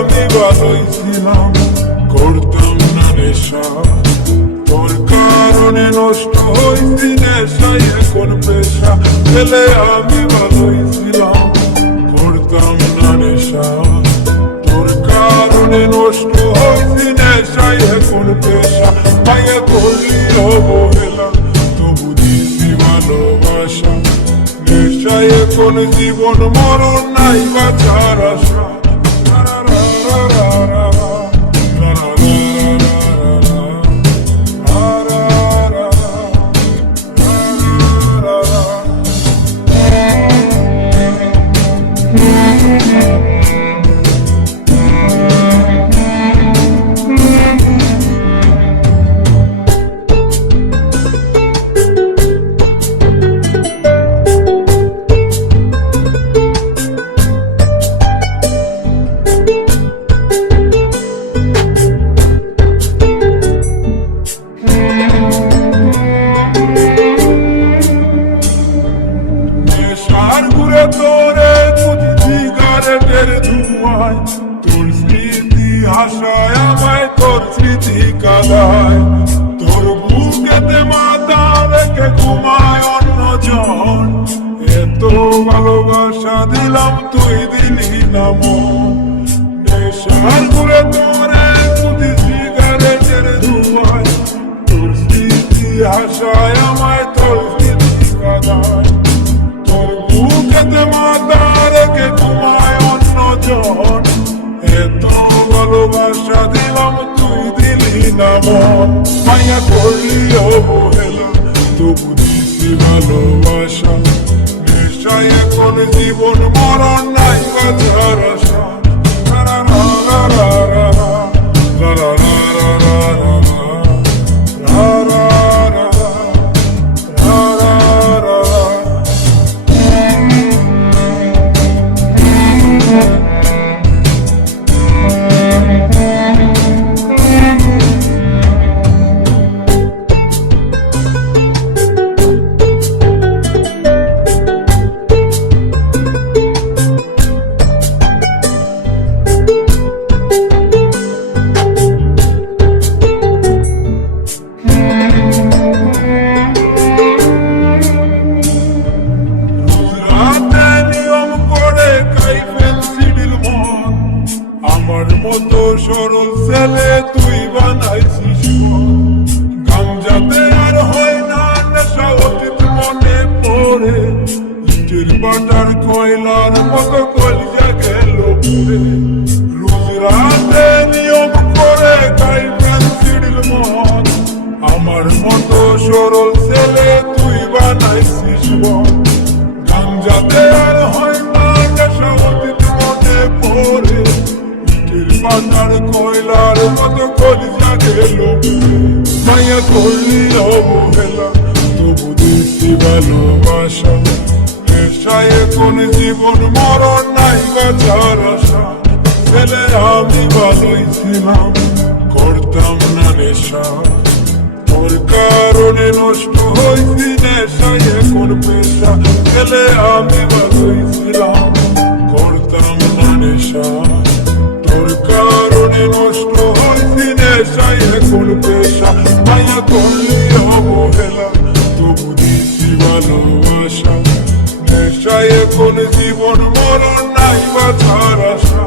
আমি ভালোই ছিলাম, করতাম না নেশা। তোর কারণে নষ্ট হইছি নেশায় এখন পেশা, পেলে আমি ভালোই ছিলাম, করতাম না নেশা। তোর কারণে নষ্ট হইছি নেশায় এখন পেশা, মায়া করলি অবহেলা তবু দিছি ভালোবাসা। নেশায় এখন জীবন মরণ নাই বাঁচার আশা। ঘুরে তোরে খুঁজি সিগারেটের ধোঁয়ায়, তোর স্মৃতি হাসায় আমায়, তোর স্মৃতি কাঁদায়। তোর বুকেতে মাথা রেখে ঘুমায় অন্যজন, এত ভালোবাসা দিলাম তুই দিলি না মন। নেশার ঘুরে তোরে খুঁজি সিগারেটের ধোঁয়ায়, তোর স্মৃতি হাসায় আমায়, তোর স্মৃতি কাঁদায়। বুকেতে মাথা রেখে ঘুমায় অন্যজন, এত ভালোবাসা দিলাম তুই দিলি না মন। মায়া করলি অবহেলা তবু দিছি ভালোবাসা। নেশায় এখন জীবন মরণ নাই বাঁচার আশা। আমার মতো সরল ছেলে তুই বানাইছিস গামজাতে আর হয় না নেশা, অতীত মনে পড়ে ইটের বাটার কয়লার মতো কলিজা গেল পুড়ে। রোজ রাতে নিয়ম করে খাই ফেন্সিডিল মদ, আমার মতো সরল ছেলে তুই বানাইছিস গামজাতে আর হয় না নেশা, অতীত মনে পড়ে বাটার কয়লার মতো কলিজা গেল। মায়া করলি অবহেলা তবু দিছি ভালোবাসা। নেশায় এখন জীবন মরণ নাই বাঁচার আশা, পেলে আমি ভালোই ছিলাম, করতাম না নেশা। তোর কারণে নষ্ট হইছি নেশায় এখন পেশা, পেলে আমি ভালোই ছিলাম, করতাম না নেশা। তোর কারণে নষ্ট হইছি নেশায় এখন পেশা, মায়া করলি অবহেলা তবু দিছি ভালোবাসা। নেশায় এখন জীবন মরণ নাই বাঁচার আশা।